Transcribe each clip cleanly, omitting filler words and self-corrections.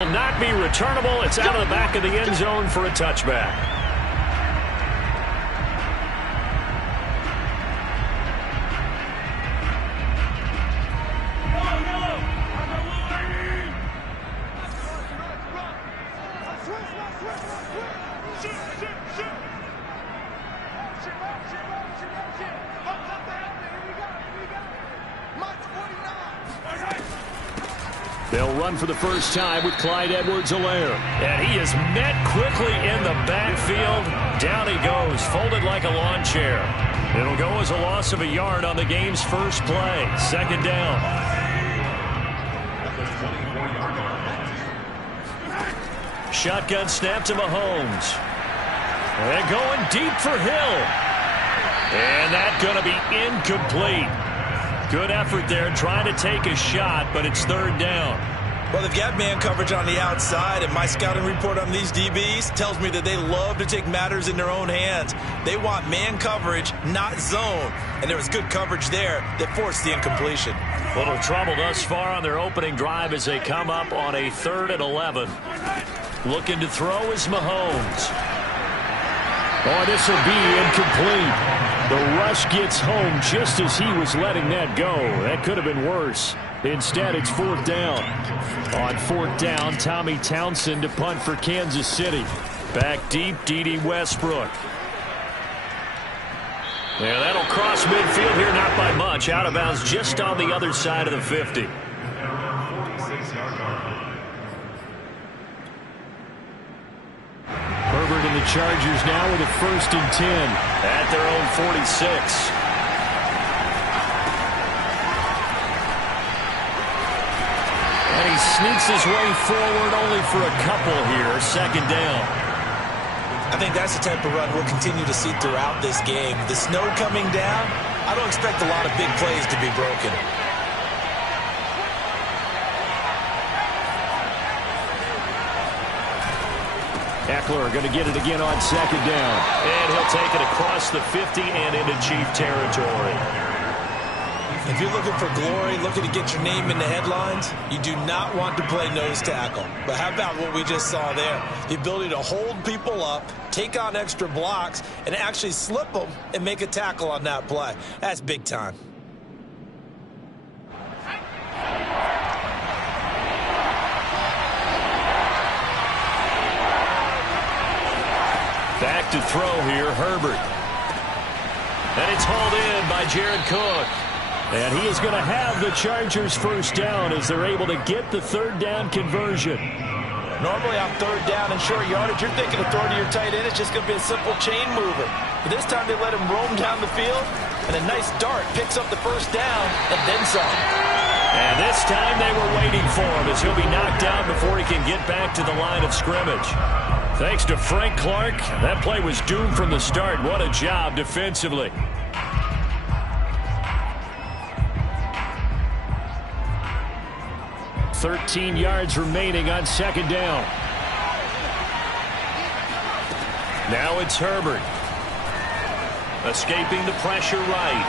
Will not be returnable. It's out of the back of the end zone for a touchback. They'll run for the first time with Clyde Edwards-Helaire. And he is met quickly in the backfield. Down he goes, folded like a lawn chair. It'll go as a loss of a yard on the game's first play. Second down. Shotgun snap to Mahomes. And going deep for Hill. And that's going to be incomplete. Good effort there trying to take a shot, but it's third down. Well, they've got man coverage on the outside, and my scouting report on these DBs tells me that they love to take matters in their own hands. They want man coverage, not zone. And there was good coverage there that forced the incompletion. Little trouble thus far on their opening drive as they come up on a 3rd and 11. Looking to throw is Mahomes. Oh, this will be incomplete. The rush gets home just as he was letting that go. That could have been worse. Instead, it's 4th down. On 4th down, Tommy Townsend to punt for Kansas City. Back deep, D.D. Westbrook. Yeah, that'll cross midfield here, not by much. Out of bounds just on the other side of the 50. Herbert and the Chargers now with a 1st and 10 at their own 46. And he sneaks his way forward only for a couple here. 2nd down. I think that's the type of run we'll continue to see throughout this game. The snow coming down, I don't expect a lot of big plays to be broken. Eckler going to get it again on 2nd down. And he'll take it across the 50 and into Chief territory. If you're looking for glory, looking to get your name in the headlines, you do not want to play nose tackle. But how about what we just saw there? The ability to hold people up, take on extra blocks, and actually slip them and make a tackle on that play. That's big time. Back to throw here, Herbert. And it's hauled in by Jared Cook. And he is going to have the Chargers' first down as they're able to get the 3rd down conversion. Normally on 3rd down and short yardage, you're thinking of throwing to your tight end. It's just going to be a simple chain mover. But this time they let him roam down the field, and a nice dart picks up the first down and then some. And this time they were waiting for him as he'll be knocked down before he can get back to the line of scrimmage. Thanks to Frank Clark, that play was doomed from the start. What a job defensively. $13 yards remaining on 2nd down. Now it's Herbert. Escaping the pressure right.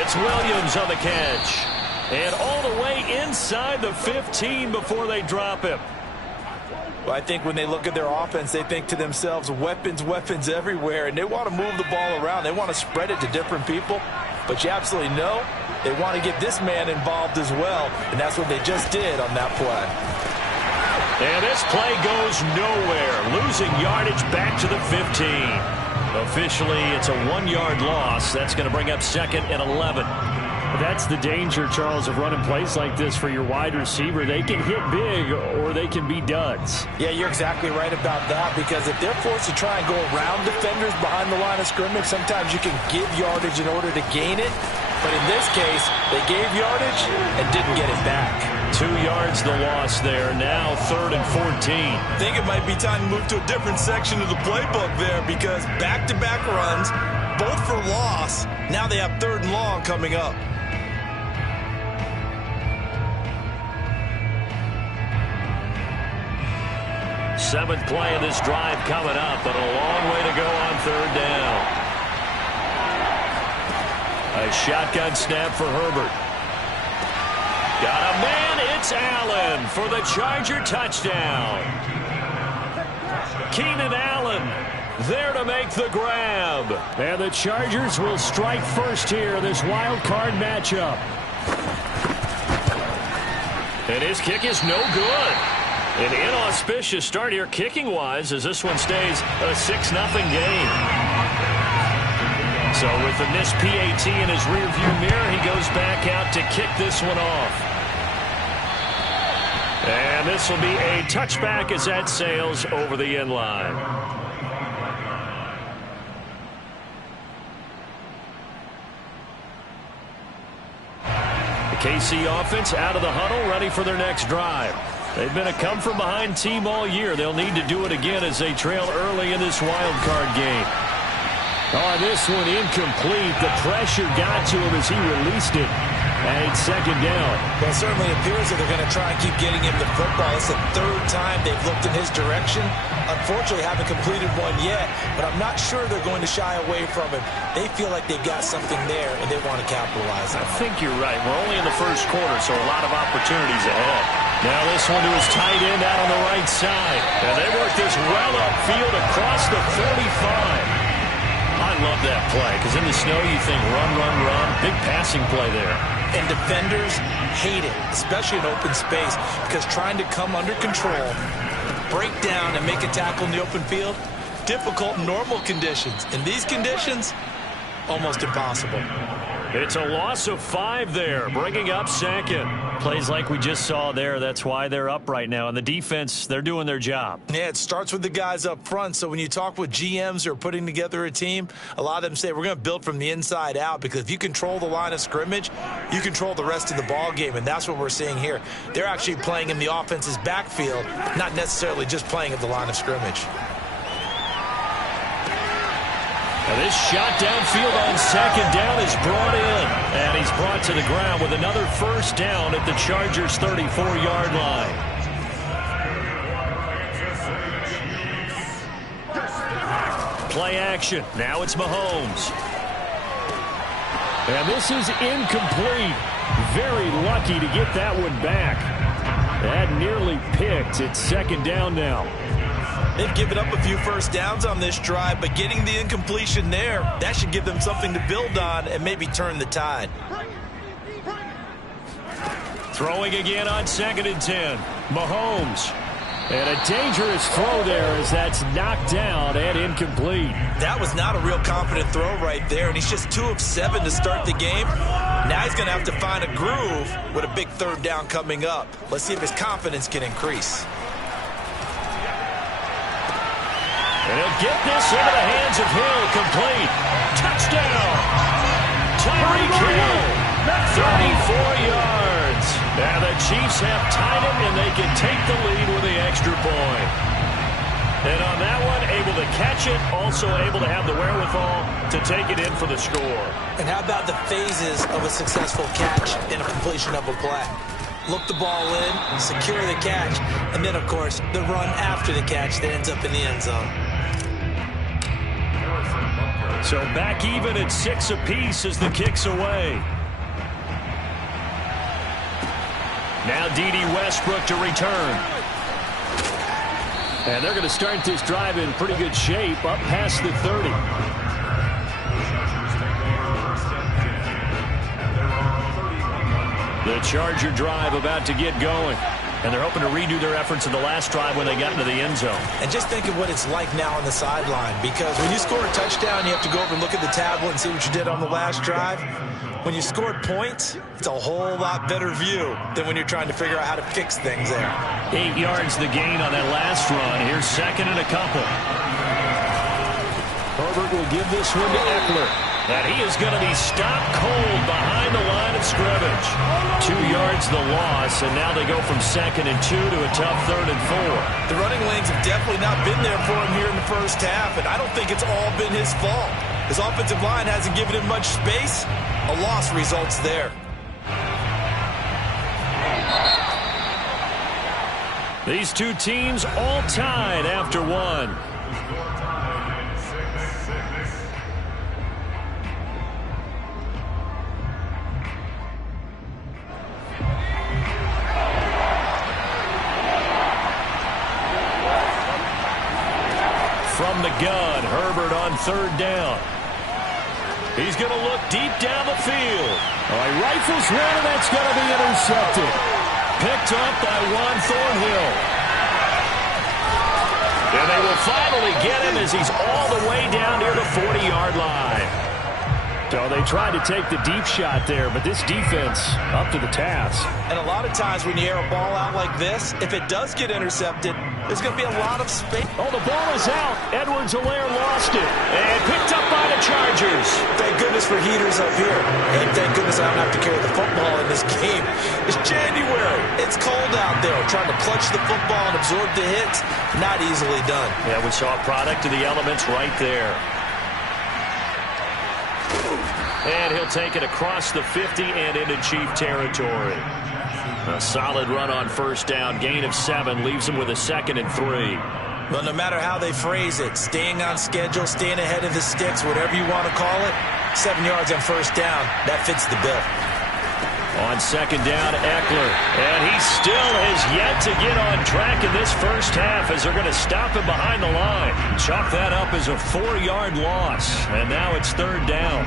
It's Williams on the catch. And all the way inside the 15 before they drop him. Well, I think when they look at their offense, they think to themselves, weapons, weapons everywhere, and they want to move the ball around. They want to spread it to different people. But you absolutely know they want to get this man involved as well, and that's what they just did on that play. And this play goes nowhere, losing yardage back to the 15. Officially, it's a 1-yard loss. That's going to bring up 2nd and 11. That's the danger, Charles, of running plays like this for your wide receiver. They can hit big or they can be duds. Yeah, you're exactly right about that, because if they're forced to try and go around defenders behind the line of scrimmage, sometimes you can give yardage in order to gain it. But in this case, they gave yardage and didn't get it back. 2 yards the loss there. Now 3rd and 14. I think it might be time to move to a different section of the playbook there, because back-to-back runs, both for loss. Now they have 3rd and long coming up. Seventh play of this drive coming up, but a long way to go on 3rd down. A shotgun snap for Herbert. Got a man. It's Allen for the Charger touchdown. Keenan Allen there to make the grab. And the Chargers will strike first here in this wild card matchup. And his kick is no good. An inauspicious start here kicking-wise as this one stays a 6-0 game. So with the missed PAT in his rearview mirror, he goes back out to kick this one off. And this will be a touchback as that sails over the end line. The KC offense out of the huddle, ready for their next drive. They've been a come-from-behind team all year. They'll need to do it again as they trail early in this wild card game. Oh, this one incomplete. The pressure got to him as he released it. And it's second down. Well, it certainly appears that they're going to try and keep getting him the football. It's the third time they've looked in his direction. Unfortunately, haven't completed one yet, but I'm not sure they're going to shy away from him. They feel like they've got something there, and they want to capitalize on it. I think you're right. We're only in the first quarter, so a lot of opportunities ahead. Now this one to his tight end out on the right side. And they work this well upfield across the 45. I love that play, because in the snow you think run, run, run. Big passing play there. And defenders hate it, especially in open space, because trying to come under control, break down, and make a tackle in the open field, difficult in normal conditions. In these conditions, almost impossible. It's a loss of 5 there, bringing up second. Plays like we just saw there, that's why they're up right now. And the defense, they're doing their job. Yeah, it starts with the guys up front. So when you talk with GMs who are putting together a team, a lot of them say we're going to build from the inside out, because if you control the line of scrimmage, you control the rest of the ball game, and that's what we're seeing here. They're actually playing in the offense's backfield, not necessarily just playing at the line of scrimmage. And this shot downfield on second down is brought in. And he's brought to the ground with another first down at the Chargers' 34-yard line. Play action. Now it's Mahomes. And this is incomplete. Very lucky to get that one back. That nearly picked. It's second down now. They've given up a few first downs on this drive, but getting the incompletion there, that should give them something to build on and maybe turn the tide. Throwing again on 2nd and 10. Mahomes. And a dangerous throw there as that's knocked down and incomplete. That was not a real confident throw right there, and he's just 2 of 7 to start the game. Now he's going to have to find a groove with a big third down coming up. Let's see if his confidence can increase. And he'll get this into the hands of Hill, complete. Touchdown! Tyreek Hill, 34 yards. Now the Chiefs have tied it, and they can take the lead with the extra point. And on that one, able to catch it, also able to have the wherewithal to take it in for the score. And how about the phases of a successful catch and a completion of a play? Look the ball in, secure the catch, and then, of course, the run after the catch that ends up in the end zone. So back even at 6 apiece as the kick's away. Now D.D. Westbrook to return. And they're going to start this drive in pretty good shape, up past the 30. The Charger drive about to get going. And they're hoping to redo their efforts in the last drive when they got into the end zone. And just think of what it's like now on the sideline, because when you score a touchdown, you have to go over and look at the tablet and see what you did on the last drive. When you scored points, it's a whole lot better view than when you're trying to figure out how to fix things there. 8 yards the gain on that last run. Here's second and a couple. Herbert will give this one to Eckler. And he is going to be stopped cold behind the line of scrimmage. 2 yards the loss, and now they go from 2nd and 2 to a tough 3rd and 4. The running lanes have definitely not been there for him here in the first half, and I don't think it's all been his fault. His offensive line hasn't given him much space. A loss results there. These two teams all tied after one. from the gun. Herbert on third down. He's going to look deep down the field. He rifles one, and that's going to be intercepted. Picked up by Juan Thornhill. And they will finally get him as he's all the way down near the 40-yard line. So they tried to take the deep shot there, but this defense up to the task. And a lot of times when you air a ball out like this, if it does get intercepted, there's going to be a lot of space. Oh, the ball is out. Edwards-Helaire lost it. And picked up by the Chargers. Thank goodness for heaters up here. And thank goodness I don't have to carry the football in this game. It's January. It's cold out there. Trying to clutch the football and absorb the hits, not easily done. Yeah, we saw a product of the elements right there. And he'll take it across the 50 and into Chief territory. A solid run on first down. Gain of 7 leaves him with a 2nd and 3. Well, no matter how they phrase it, staying on schedule, staying ahead of the sticks, whatever you want to call it, 7 yards on first down, that fits the bill. On second down, Eckler. And he still has yet to get on track in this first half as they're going to stop him behind the line. Chalk that up as a 4-yard loss. And now it's third down.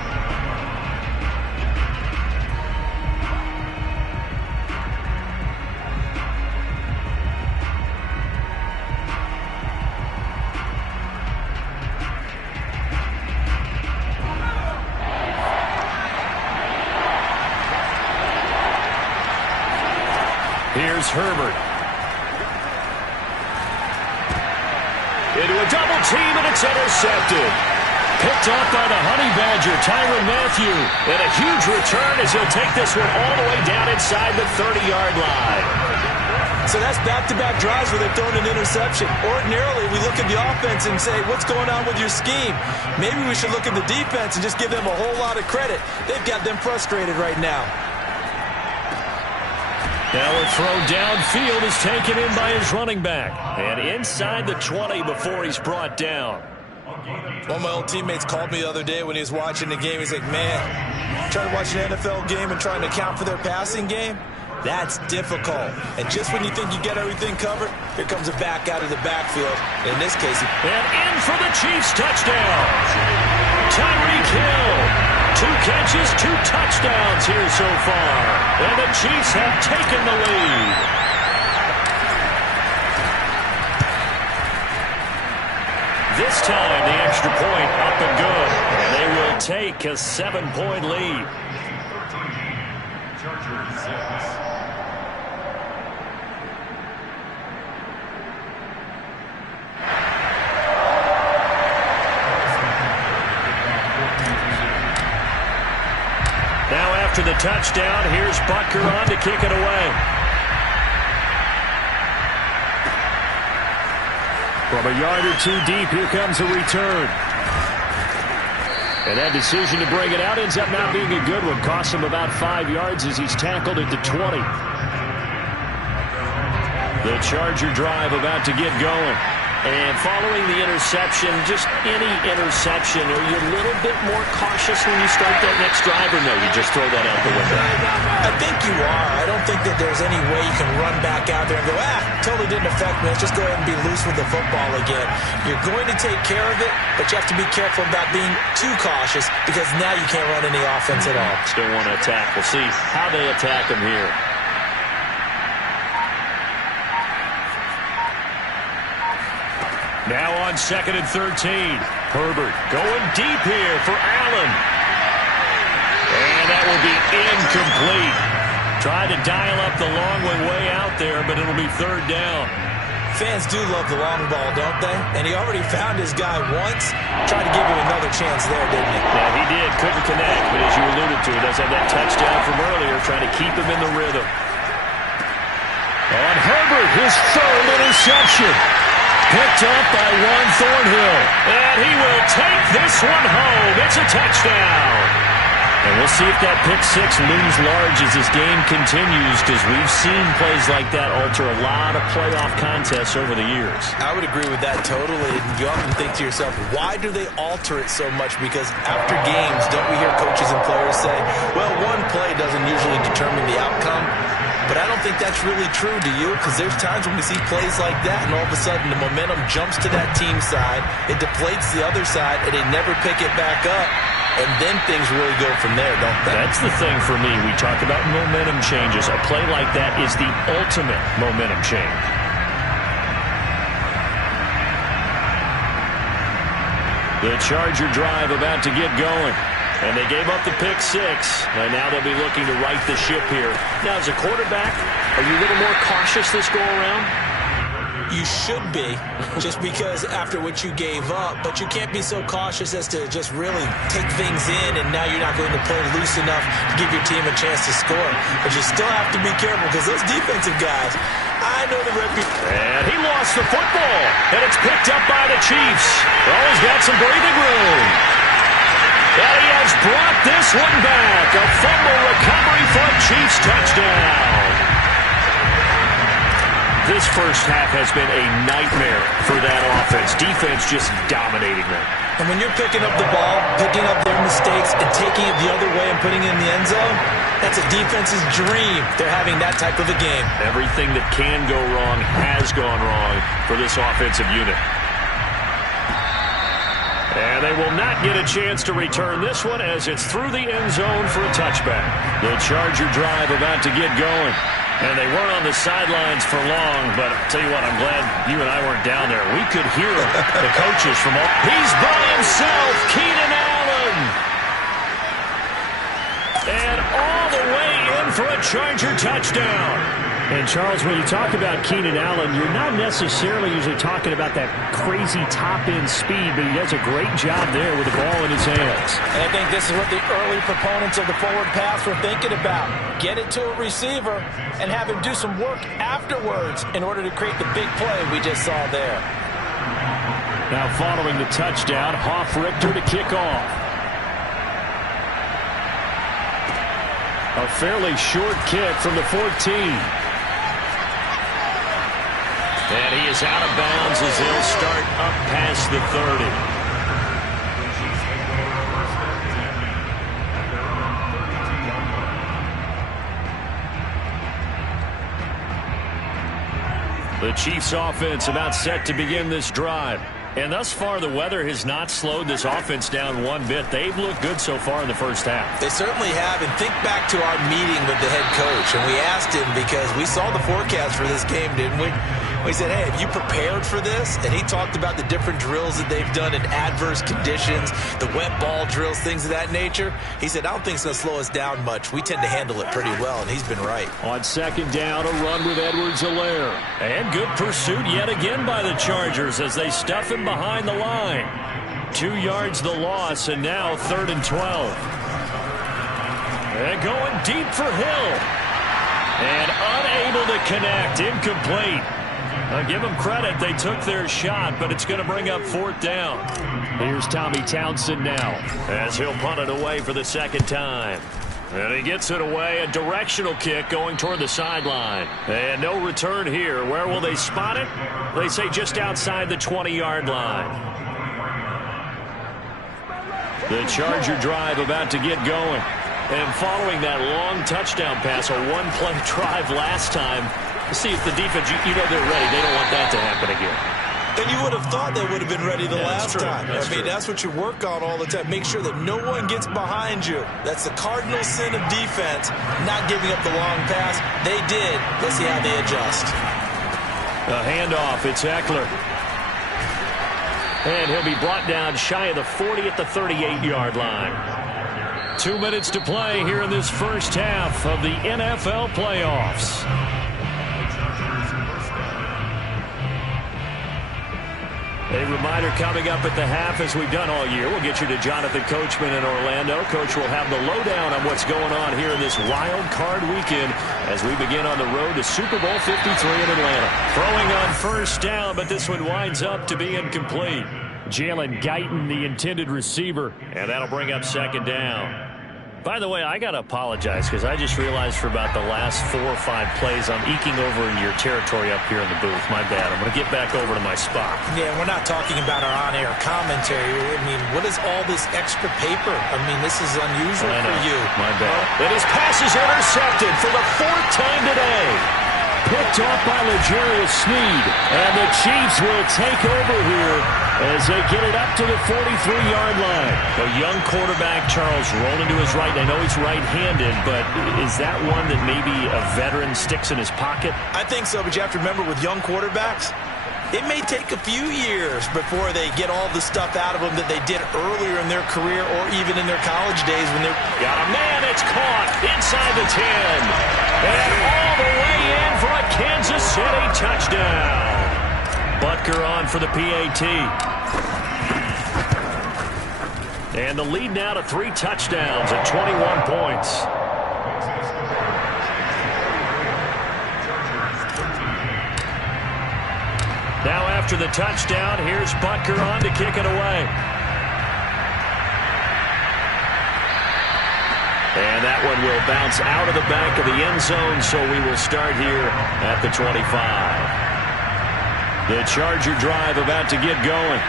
Here's Herbert. Into a double team, and it's intercepted. Picked up by the Honey Badger, Tyrann Mathieu. And a huge return as he'll take this one all the way down inside the 30-yard line. So that's back-to-back drives where they've thrown an interception. Ordinarily, we look at the offense and say, what's going on with your scheme? Maybe we should look at the defense and just give them a whole lot of credit. They've got them frustrated right now. Now a throw downfield is taken in by his running back. And inside the 20 before he's brought down. One of my old teammates called me the other day when he was watching the game. He's like, man, trying to watch an NFL game and trying to account for their passing game? That's difficult. And just when you think you get everything covered, here comes a back out of the backfield. In this case, and in for the Chiefs touchdown. Tyreek Hill. 2 catches, 2 touchdowns here so far. And the Chiefs have taken the lead. This time, the extra point up and good. And they will take a 7-point lead. After the touchdown, here's Butker on to kick it away. From a yard or 2 deep, here comes a return. And that decision to bring it out ends up not being a good one. Costs him about 5 yards as he's tackled at the 20. The Charger drive about to get going. And following the interception, just any interception, are you a little bit more cautious when you start that next drive, or no, you just throw that out the window? I think you are. I don't think that there's any way you can run back out there and go, totally didn't affect me. Let's just go ahead and be loose with the football again. You're going to take care of it, but you have to be careful about being too cautious because now you can't run any offense at all. Still want to attack. We'll see how they attack him here. Now on 2nd and 13. Herbert going deep here for Allen. And that will be incomplete. Tried to dial up the long way out there, but it'll be third down. Fans do love the long ball, don't they? And he already found his guy once. Tried to give him another chance there, didn't he? Yeah, he did. Couldn't connect, but as you alluded to, he does have that touchdown from earlier, trying to keep him in the rhythm. On Herbert, his 3rd interception. Picked up by Juan Thornhill. And he will take this one home. It's a touchdown. And we'll see if that pick 6 looms large as this game continues, because we've seen plays like that alter a lot of playoff contests over the years. I would agree with that totally. You often think to yourself, why do they alter it so much? Because after games, don't we hear coaches and players say, well, one play doesn't usually determine the outcome? but I don't think that's really true, do you? Because there's times when we see plays like that, and all of a sudden the momentum jumps to that team side, it deflates the other side, and they never pick it back up, and then things really go from there, don't they? That's the thing for me. We talk about momentum changes. A play like that is the ultimate momentum change. The Charger drive about to get going. And they gave up the pick six. And now they'll be looking to right the ship here. Now, as a quarterback, are you a little more cautious this go-around? You should be, just because after what you gave up. But you can't be so cautious as to just really take things in, and now you're not going to play loose enough to give your team a chance to score. But you still have to be careful, because those defensive guys, I know the reputation. And he lost the football, and it's picked up by the Chiefs. Well, he's got some breathing room. And he has brought this one back. A fumble recovery for a Chiefs touchdown. This first half has been a nightmare for that offense. Defense just dominating them. And when you're picking up the ball, picking up their mistakes, and taking it the other way and putting it in the end zone, that's a defense's dream. They're having that type of a game. Everything that can go wrong has gone wrong for this offensive unit. And they will not get a chance to return this one as it's through the end zone for a touchback. The Charger drive about to get going. And they weren't on the sidelines for long, but I'll tell you what, I'm glad you and I weren't down there. We could hear the coaches from all... He's by himself, Keenan Allen. And all the way in for a Charger touchdown. And, Charles, when you talk about Keenan Allen, you're not necessarily usually talking about that crazy top-end speed, but he does a great job there with the ball in his hands. And I think this is what the early proponents of the forward pass were thinking about. Get it to a receiver and have him do some work afterwards in order to create the big play we just saw there. Now following the touchdown, Hoff-Richter to kick off. A fairly short kick from the 14. And he is out of bounds as they'll start up past the 30. The Chiefs offense about set to begin this drive. And thus far, the weather has not slowed this offense down one bit. They've looked good so far in the first half. They certainly have. And think back to our meeting with the head coach. And we asked him, because we saw the forecast for this game, didn't we? We said, hey, have you prepared for this? And he talked about the different drills that they've done in adverse conditions, the wet ball drills, things of that nature. He said, I don't think it's going to slow us down much. We tend to handle it pretty well, and he's been right. On second down, a run with Edwards-Helaire. And good pursuit yet again by the Chargers as they stuff him behind the line. 2 yards the loss, and now 3rd and 12. And going deep for Hill. And unable to connect, incomplete. Give them credit, they took their shot, but it's going to bring up 4th down. Here's Tommy Townsend now as he'll punt it away for the second time. And he gets it away, a directional kick going toward the sideline. And no return here. Where will they spot it? They say just outside the 20-yard line. The Charger drive about to get going. And following that long touchdown pass, a one-play drive last time, see if the defense, you know they're ready. They don't want that to happen again. And you would have thought they would have been ready the last time. I mean, that's what you work on all the time. Make sure that no one gets behind you. That's the cardinal sin of defense, not giving up the long pass. They did. Let's see how they adjust. A handoff. It's Eckler. And he'll be brought down shy of the 40 at the 38-yard line. 2 minutes to play here in this first half of the NFL playoffs. A reminder coming up at the half, as we've done all year. We'll get you to Jonathan Coachman in Orlando. Coach will have the lowdown on what's going on here in this wild card weekend as we begin on the road to Super Bowl 53 in Atlanta. Throwing on first down, but this one winds up to be incomplete. Jalen Guyton, the intended receiver, and that'll bring up second down. By the way, I got to apologize because I just realized for about the last 4 or 5 plays, I'm eking over into your territory up here in the booth. My bad. I'm going to get back over to my spot. Yeah, we're not talking about our on-air commentary. I mean, what is all this extra paper? I mean, this is unusual for you. My bad. And his pass is intercepted for the 4th time today. Picked off by L'Jarius Sneed. And the Chiefs will take over here as they get it up to the 43-yard line. A young quarterback, Charles, rolling to his right. I know he's right-handed, but is that one that maybe a veteran sticks in his pocket? I think so, but you have to remember with young quarterbacks, it may take a few years before they get all the stuff out of them that they did earlier in their career or even in their college days when they're... Got a man, it's caught inside the 10. And all the way in for a Kansas City touchdown. Butker on for the PAT. And the lead now to 3 touchdowns at 21 points. Now after the touchdown, here's Butker on to kick it away. And that one will bounce out of the back of the end zone, so we will start here at the 25. The Charger drive about to get going.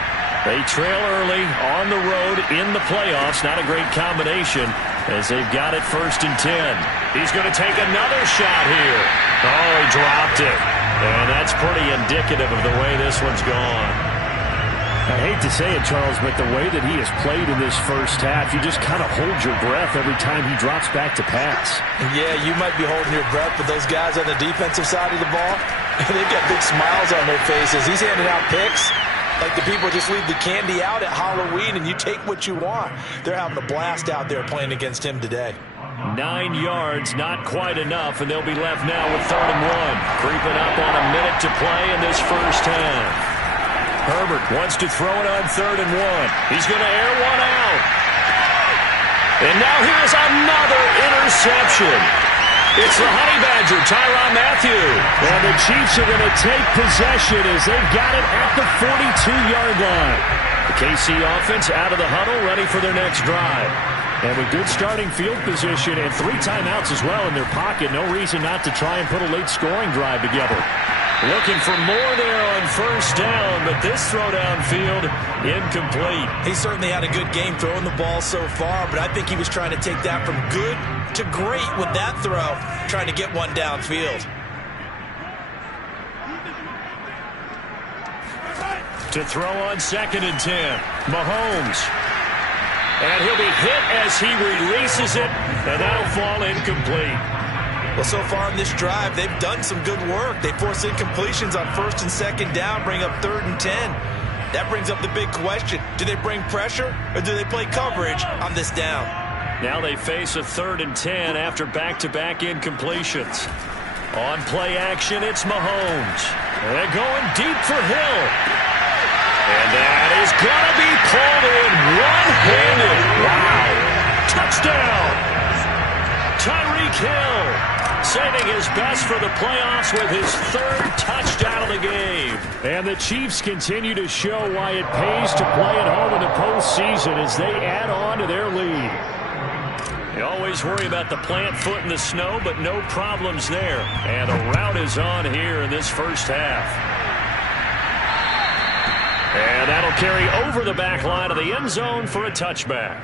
They trail early on the road in the playoffs. Not a great combination as they've got it 1st and 10. He's going to take another shot here. Oh, he dropped it. And that's pretty indicative of the way this one's gone. I hate to say it, Charles, but the way that he has played in this first half, you just kind of hold your breath every time he drops back to pass. Yeah, you might be holding your breath, but those guys on the defensive side of the ball, they've got big smiles on their faces. He's handing out picks like the people just leave the candy out at Halloween and you take what you want. They're having a blast out there playing against him today. 9 yards, not quite enough, and they'll be left now with 3rd and 1. Creeping up on a minute to play in this first half. Herbert wants to throw it on 3rd and 1. He's going to air one out. And now here's another interception. It's the Honey Badger, Tyrann Mathieu. And the Chiefs are going to take possession as they've got it at the 42-yard line. The KC offense out of the huddle, ready for their next drive. And with good starting field position and 3 timeouts as well in their pocket, no reason not to try and put a late scoring drive together. Looking for more there on 1st down, but this throw downfield incomplete. He certainly had a good game throwing the ball so far, but I think he was trying to take that from good to great with that throw, trying to get one downfield. To throw on 2nd and 10, Mahomes. And he'll be hit as he releases it, and that'll fall incomplete. Well, so far in this drive, they've done some good work. They force incompletions on 1st and 2nd down, bring up 3rd and 10. That brings up the big question. Do they bring pressure or do they play coverage on this down? Now they face a 3rd and 10 after back-to-back incompletions. On play action, it's Mahomes. They're going deep for Hill. And that is going to be pulled in one-handed. Wow. Touchdown. Tyreek Hill. Saving his best for the playoffs with his 3rd touchdown of the game. And the Chiefs continue to show why it pays to play at home in the postseason as they add on to their lead. You always worry about the plant foot in the snow, but no problems there. And a route is on here in this first half. And that'll carry over the back line of the end zone for a touchback.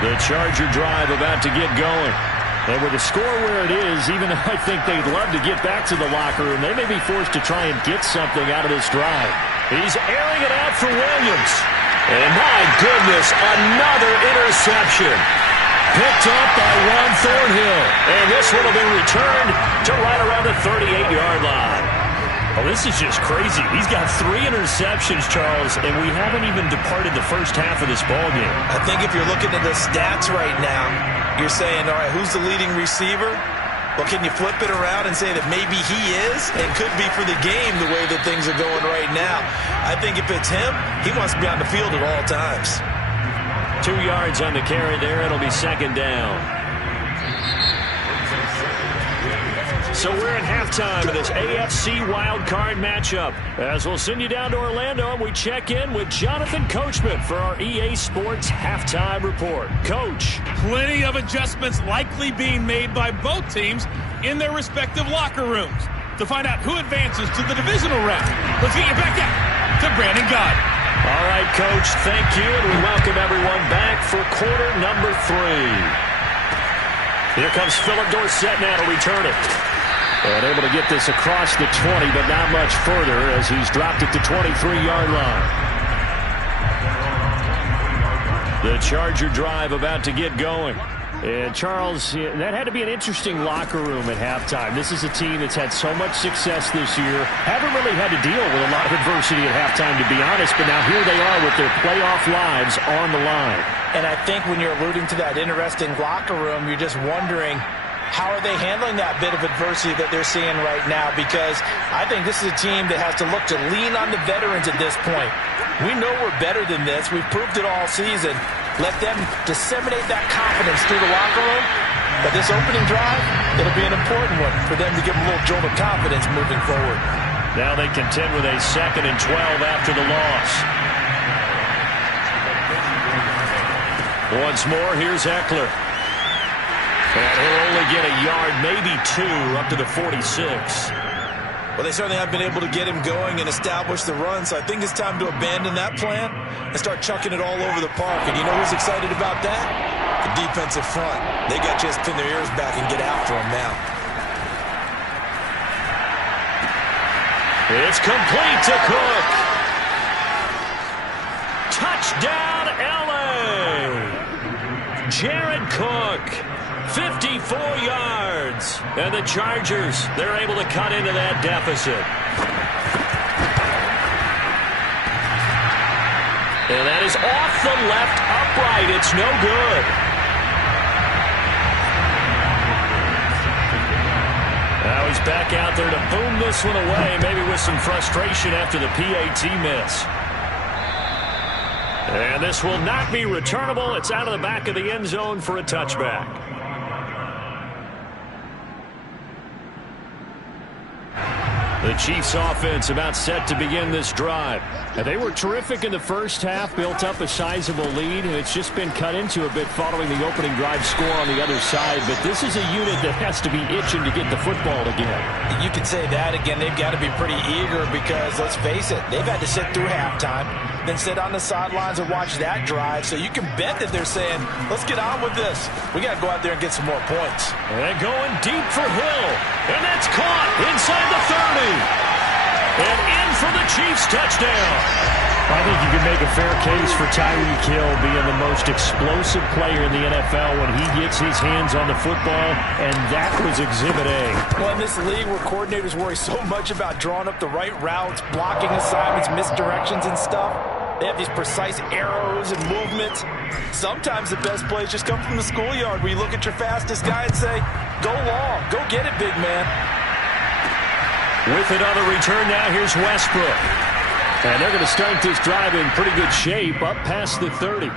The Charger drive about to get going. And with the score where it is, even though I think they'd love to get back to the locker room, they may be forced to try and get something out of this drive. He's airing it out for Williams. And my goodness, another interception. Picked up by Juan Thornhill. And this one will be returned to right around the 38-yard line. Oh, this is just crazy. He's got 3 interceptions, Charles, and we haven't even departed the first half of this ballgame. I think if you're looking at the stats right now, you're saying, all right, who's the leading receiver? Well, can you flip it around and say that maybe he is and could be for the game the way that things are going right now? I think if it's him, he wants to be on the field at all times. 2 yards on the carry there. It'll be 2nd down. So we're at halftime of this AFC wildcard matchup. As we'll send you down to Orlando, and we check in with Jonathan Coachman for our EA Sports Halftime Report. Coach. Plenty of adjustments likely being made by both teams in their respective locker rooms. To find out who advances to the divisional round, let's get you back out to Brandon Gott. All right, Coach, thank you, and we welcome everyone back for quarter number 3. Here comes Philip Dorsett now to return it. And able to get this across the 20, but not much further as he's dropped it to 23-yard line. The Charger drive about to get going. And, Charles, that had to be an interesting locker room at halftime. This is a team that's had so much success this year. Haven't really had to deal with a lot of adversity at halftime, to be honest, but now here they are with their playoff lives on the line. And I think when you're alluding to that interesting locker room, you're just wondering, how are they handling that bit of adversity that they're seeing right now? Because I think this is a team that has to look to lean on the veterans at this point. We know we're better than this. We've proved it all season. Let them disseminate that confidence through the locker room. But this opening drive, it'll be an important one for them to give them a little jolt of confidence moving forward. Now they contend with a 2nd and 12 after the loss. Once more, here's Eckler. And he'll only get a yard, maybe 2, up to the 46. Well, they certainly have been able to get him going and establish the run, so I think it's time to abandon that plan and start chucking it all over the park. And you know who's excited about that? The defensive front. They got to just pin their ears back and get after him now. It's complete to Cook. Touchdown, L.A. Jared Cook. 54 yards. And the Chargers, they're able to cut into that deficit. And that is off the left upright. It's no good. Now he's back out there to boom this one away, maybe with some frustration after the PAT miss. And this will not be returnable. It's out of the back of the end zone for a touchback. The Chiefs offense about set to begin this drive. And they were terrific in the first half, built up a sizable lead, and it's just been cut into a bit following the opening drive score on the other side. But this is a unit that has to be itching to get the football again. You could say that again. They've got to be pretty eager because, let's face it, they've had to sit through halftime, then sit on the sidelines and watch that drive. So you can bet that they're saying, let's get on with this. We got to go out there and get some more points. And going deep for Hill. And that's caught inside the 30. And in for the Chiefs touchdown. I think you can make a fair case for Tyreek Hill being the most explosive player in the NFL when he gets his hands on the football, and that was Exhibit A. Well, in this league where coordinators worry so much about drawing up the right routes, blocking assignments, misdirections and stuff, they have these precise arrows and movements. Sometimes the best plays just come from the schoolyard where you look at your fastest guy and say, go long, go get it, big man. With it on the return now, here's Westbrook. And they're going to start this drive in pretty good shape, up past the 30. The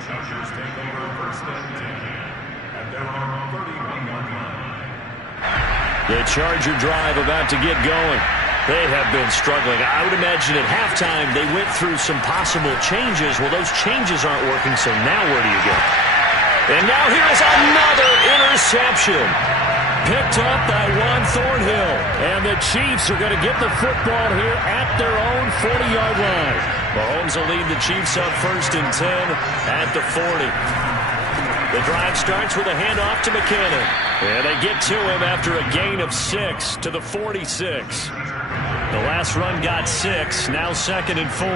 Chargers take over first and 10 at their own 31-yard line. The Charger drive about to get going. They have been struggling. I would imagine at halftime they went through some possible changes. Well, those changes aren't working, so now where do you go? And now here is another interception. Picked up by Juan Thornhill. And the Chiefs are going to get the football here at their own 40-yard line. Mahomes will lead the Chiefs up 1st and 10 at the 40. The drive starts with a handoff to McKinnon. And they get to him after a gain of 6 to the 46. The last run got 6, now 2nd and 4.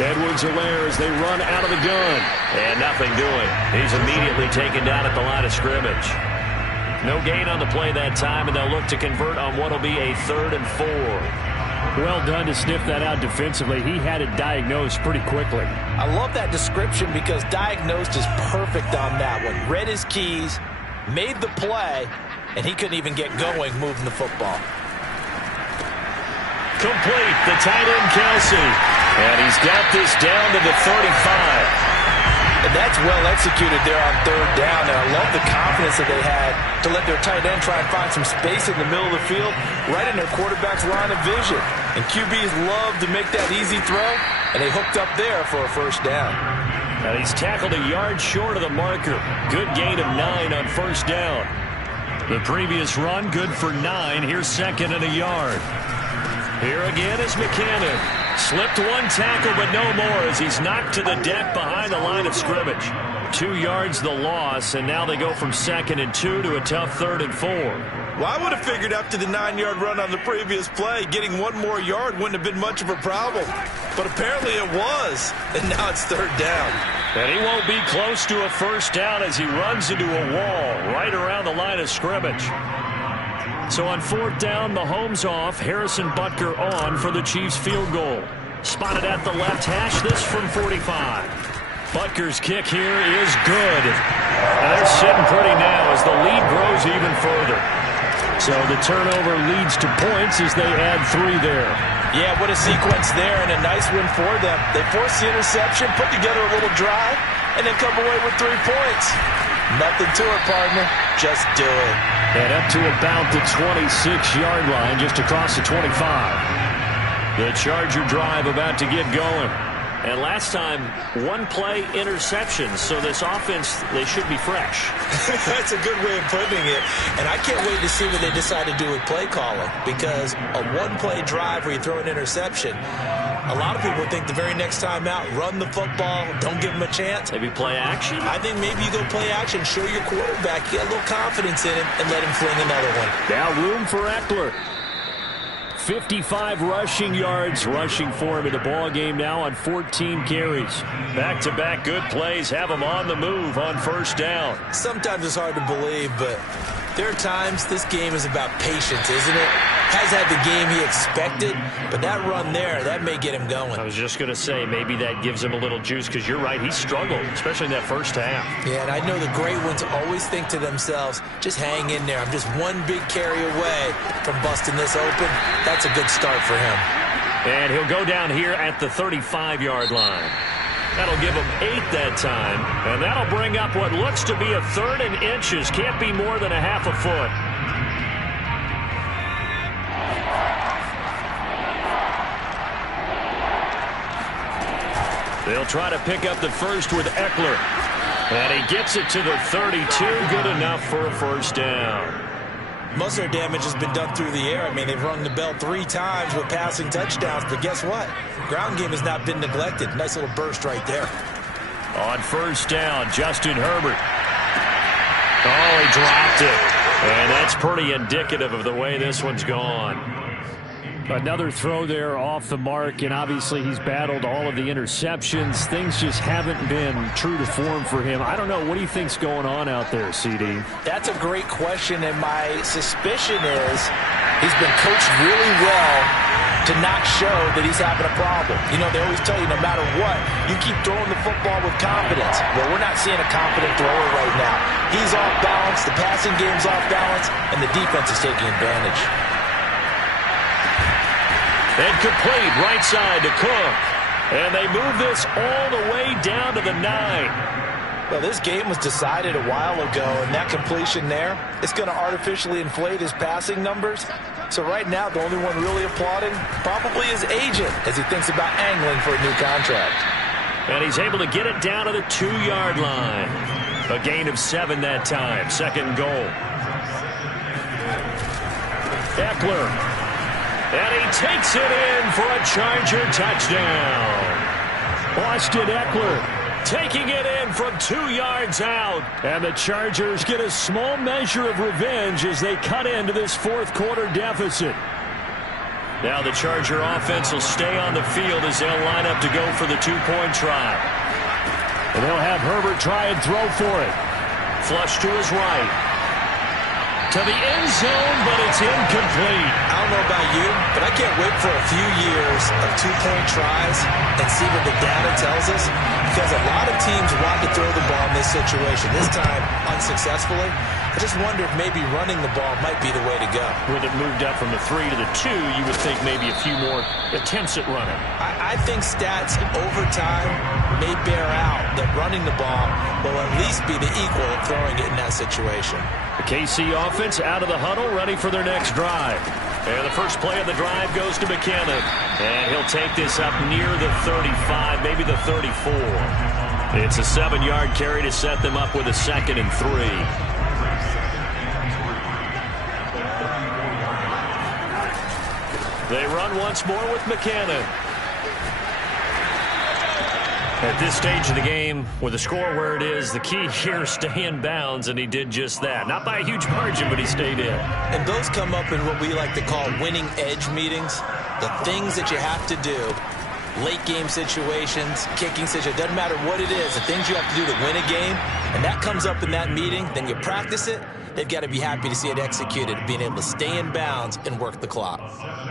Edwards-Helaire as they run out of the gun. And nothing doing. He's immediately taken down at the line of scrimmage. No gain on the play that time, and they'll look to convert on what will be a 3rd and 4. Well done to sniff that out defensively. He had it diagnosed pretty quickly. I love that description because diagnosed is perfect on that one. Read his keys, made the play, and he couldn't even get going moving the football. Complete, the tight end Kelsey. And he's got this down to the 35. And that's well executed there on third down. And I love the confidence that they had to let their tight end try and find some space in the middle of the field, right in their quarterback's line of vision. And QBs love to make that easy throw, and they hooked up there for a first down. And he's tackled a yard short of the marker. Good gain of 9 on first down. The previous run, good for 9. Here's second and a yard. Here again is McCannon. Slipped one tackle, but no more as he's knocked to the deck behind the line of scrimmage. 2 yards the loss, and now they go from 2nd and 2 to a tough 3rd and 4. Well, I would have figured after the 9-yard run on the previous play, getting 1 more yard wouldn't have been much of a problem. But apparently it was, and now it's 3rd down. And he won't be close to a first down as he runs into a wall right around the line of scrimmage. So on 4th down, Mahomes off, Harrison Butker on for the Chiefs field goal. Spotted at the left hash, this from 45. Butker's kick here is good. And they're sitting pretty now as the lead grows even further. So the turnover leads to points as they add 3 there. Yeah, what a sequence there, and a nice win for them. They forced the interception, put together a little drive, and then come away with 3 points. Nothing to it, partner. Just do it. And up to about the 26-yard line, just across the 25. The Charger drive about to get going. And last time, 1 play interception, so this offense, they should be fresh. That's a good way of putting it. And I can't wait to see what they decide to do with play calling, because a 1-play drive where you throw an interception, a lot of people think the very next time out, run the football, don't give them a chance. Maybe play action? I think maybe you go play action, show your quarterback, get a little confidence in him, and let him fling another one. Now room for Eckler. 55 rushing yards rushing for him in the ball game now on 14 carries. Back-to-back good plays have him on the move on first down. Sometimes it's hard to believe, but there are times this game is about patience, isn't it? Has had the game he expected, but that run there, that may get him going. I was just going to say, maybe that gives him a little juice, because you're right, he struggled, especially in that first half. Yeah, and I know the great ones always think to themselves, just hang in there. I'm just 1 big carry away from busting this open. That's a good start for him. And he'll go down here at the 35-yard line. That'll give him 8 that time, and that'll bring up what looks to be a 3rd and inches. Can't be more than a half a foot. They'll try to pick up the first with Eckler. And he gets it to the 32. Good enough for a first down. Most of their damage has been done through the air. I mean, they've rung the bell 3 times with passing touchdowns. But guess what? Ground game has not been neglected. Nice little burst right there. On first down, Justin Herbert. Oh, he dropped it. And that's pretty indicative of the way this one's gone. Another throw there off the mark, and obviously he's battled all of the interceptions. Things just haven't been true to form for him. I don't know. What do you think's going on out there, CD? That's a great question, and my suspicion is he's been coached really well to not show that he's having a problem. You know, they always tell you no matter what, you keep throwing the football with confidence. Well, we're not seeing a confident thrower right now. He's off balance, the passing game's off balance, and the defense is taking advantage. And complete right side to Cook. And they move this all the way down to the 9. Well, this game was decided a while ago, and that completion there is going to artificially inflate his passing numbers. So right now, the only one really applauding probably his agent as he thinks about angling for a new contract. And he's able to get it down to the 2-yard line. A gain of 7 that time. 2nd goal. Eckler. And he takes it in for a Charger touchdown. Austin Eckler taking it in from 2 yards out. And the Chargers get a small measure of revenge as they cut into this 4th quarter deficit. Now the Charger offense will stay on the field as they'll line up to go for the 2-point try. And they'll have Herbert try and throw for it. Flush to his right. To the end zone, but it's incomplete. I don't know about you, but I can't wait for a few years of 2-point tries and see what the data tells us, because a lot of teams want to throw the ball in this situation. This time, unsuccessfully. just wonder if maybe running the ball might be the way to go. With it moved up from the 3 to the 2, you would think maybe a few more attempts at running. I think stats over time may bear out that running the ball will at least be the equal of throwing it in that situation. The KC offense out of the huddle, ready for their next drive. And the first play of the drive goes to McKinnon. And he'll take this up near the 35, maybe the 34. It's a 7-yard carry to set them up with a 2nd and 3. They run once more with McKinnon. At this stage of the game, with the score where it is, the key here is stay in bounds, and he did just that. Not by a huge margin, but he stayed in. And those come up in what we like to call winning edge meetings. The things that you have to do, late game situations, kicking situations, doesn't matter what it is, the things you have to do to win a game, and that comes up in that meeting, then you practice it. They've got to be happy to see it executed, being able to stay in bounds and work the clock.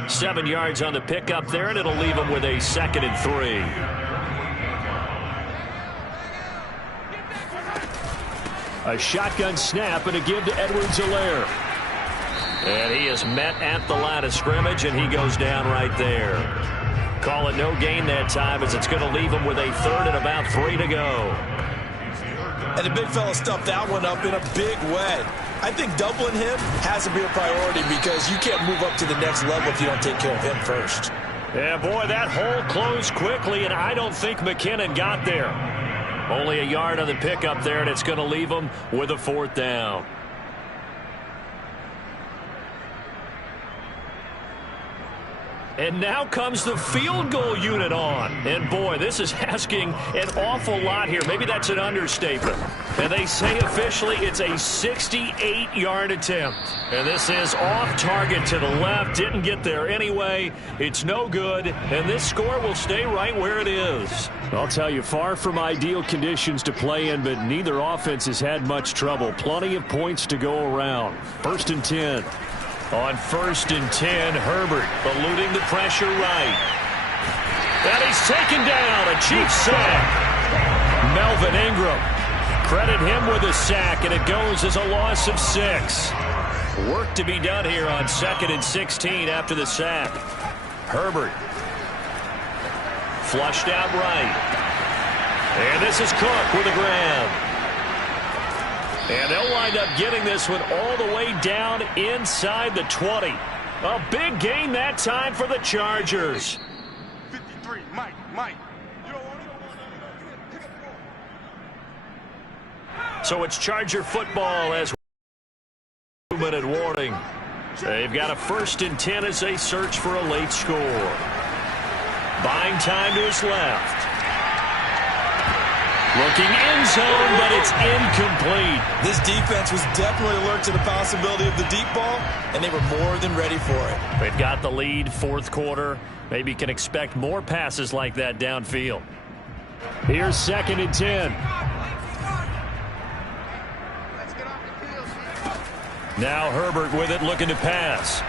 7 yards on the pickup there, and it'll leave them with a 2nd and 3. A shotgun snap and a give to Edwards-Helaire. And he is met at the line of scrimmage, and he goes down right there. Call it no gain that time, as it's going to leave him with a 3rd and about 3 to go. And the big fella stuffed that one up in a big way. I think doubling him has to be a priority because you can't move up to the next level if you don't take care of him first. Yeah, boy, that hole closed quickly, and I don't think McKinnon got there. Only a yard on the pickup there, and it's going to leave him with a 4th down. And now comes the field goal unit on. And, boy, this is asking an awful lot here. Maybe that's an understatement. And they say officially it's a 68-yard attempt. And this is off target to the left. Didn't get there anyway. It's no good. And this score will stay right where it is. I'll tell you, far from ideal conditions to play in, but neither offense has had much trouble. Plenty of points to go around. 1st and 10. On 1st and 10, Herbert eluding the pressure right. And he's taken down. A Chiefs sack. Melvin Ingram. Credit him with a sack, and it goes as a loss of 6. Work to be done here on 2nd and 16 after the sack. Herbert. Flushed out right. And this is Cook with a grab. And they'll wind up getting this one all the way down inside the 20. A big gain that time for the Chargers. 53, Mike. So it's Charger football as 2-minute warning. They've got a 1st and 10 as they search for a late score. Buying time to his left. Looking end zone, but it's incomplete. This defense was definitely alert to the possibility of the deep ball, and they were more than ready for it. They've got the lead, 4th quarter. Maybe can expect more passes like that downfield. Here's 2nd and 10. Now Herbert with it, looking to pass.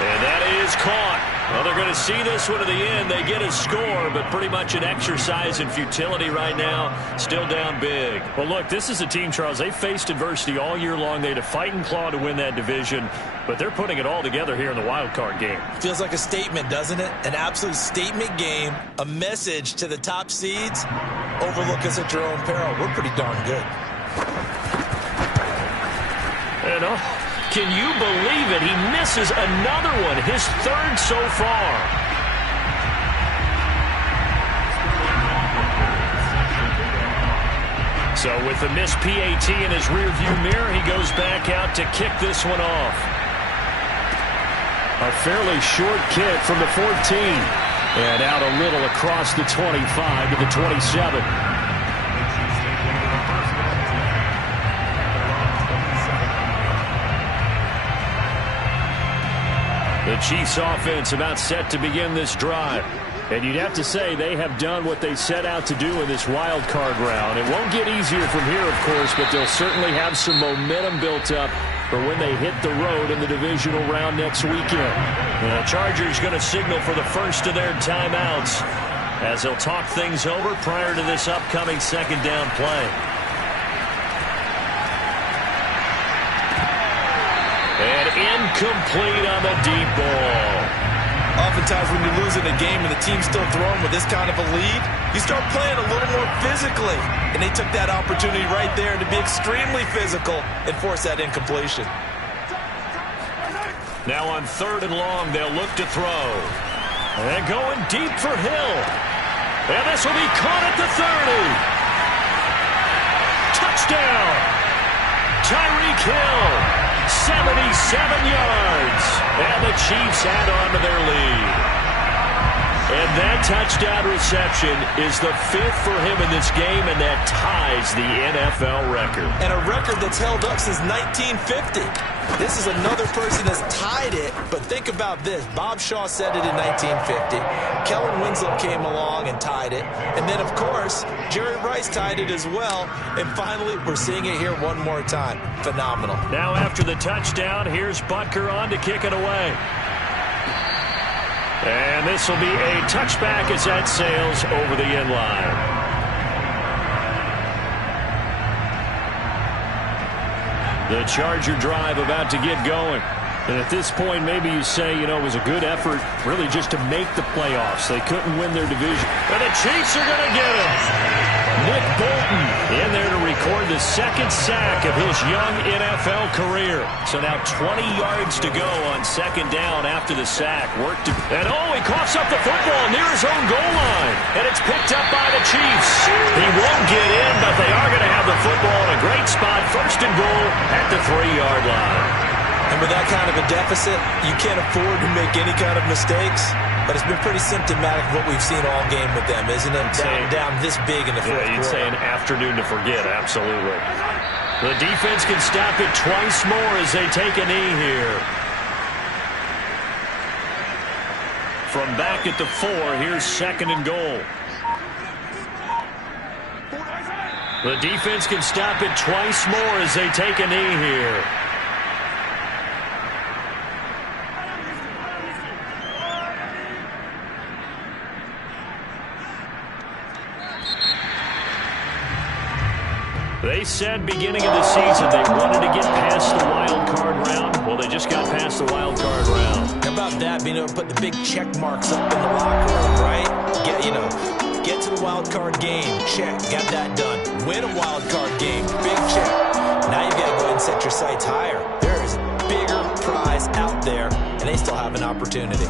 And that is caught. Well, they're going to see this one to the end. They get a score, but pretty much an exercise in futility right now. Still down big. Well, look, this is a team, Charles. They faced adversity all year long. They had to fight and claw to win that division, but they're putting it all together here in the wild card game. Feels like a statement, doesn't it? An absolute statement game, a message to the top seeds. Overlook us at your own peril. We're pretty darn good. And can you believe it? He misses another one, his 3rd so far. So with the missed PAT in his rearview mirror, he goes back out to kick this one off. A fairly short kick from the 14. And out a little across the 25 to the 27. The Chiefs offense about set to begin this drive. And you'd have to say they have done what they set out to do in this wild card round. It won't get easier from here, of course, but they'll certainly have some momentum built up for when they hit the road in the divisional round next weekend. The Chargers going to signal for the first of their timeouts as they'll talk things over prior to this upcoming 2nd down play. Incomplete on the deep ball. Oftentimes when you lose in a game and the team's still throwing with this kind of a lead, you start playing a little more physically. And they took that opportunity right there to be extremely physical and force that incompletion. Now on 3rd and long, they'll look to throw. And going deep for Hill. And this will be caught at the 30. Touchdown. Tyreek Hill. 77 yards. And the Chiefs add on to their lead. And that touchdown reception is the 5th for him in this game, and that ties the NFL record. And a record that's held up since 1950. This is another person that's tied it, but think about this. Bob Shaw said it in 1950. Kellen Winslow came along and tied it. And then, of course, Jerry Rice tied it as well. And finally, we're seeing it here one more time. Phenomenal. Now after the touchdown, here's Butker on to kick it away. And this will be a touchback as that sails over the end line. The Charger drive about to get going. And at this point, maybe you say, you know, it was a good effort really just to make the playoffs. They couldn't win their division. And the Chiefs are going to get him. Nick Bolton in there to record the 2nd sack of his young NFL career. So now 20 yards to go on 2nd down after the sack. And he coughs up the football near his own goal line. And it's picked up by the Chiefs. He won't get in, but they are going to have the football in a great spot. 1st and goal at the 3-yard line. And with that kind of a deficit, you can't afford to make any kind of mistakes. But it's been pretty symptomatic of what we've seen all game with them, isn't it? Down this big in the 4th quarter. You'd say an afternoon to forget, absolutely. The defense can stop it twice more as they take a knee here. From back at the 4, here's 2nd and goal. The defense can stop it twice more as they take a knee here. They said beginning of the season they wanted to get past the wild card round. Well, they just got past the wild card round. How about that, being able to put the big check marks up in the locker room, right? Get to the wild card game, check, got that done. Win a wild card game, big check. Now you've got to go ahead and set your sights higher. There is a bigger prize out there, and they still have an opportunity.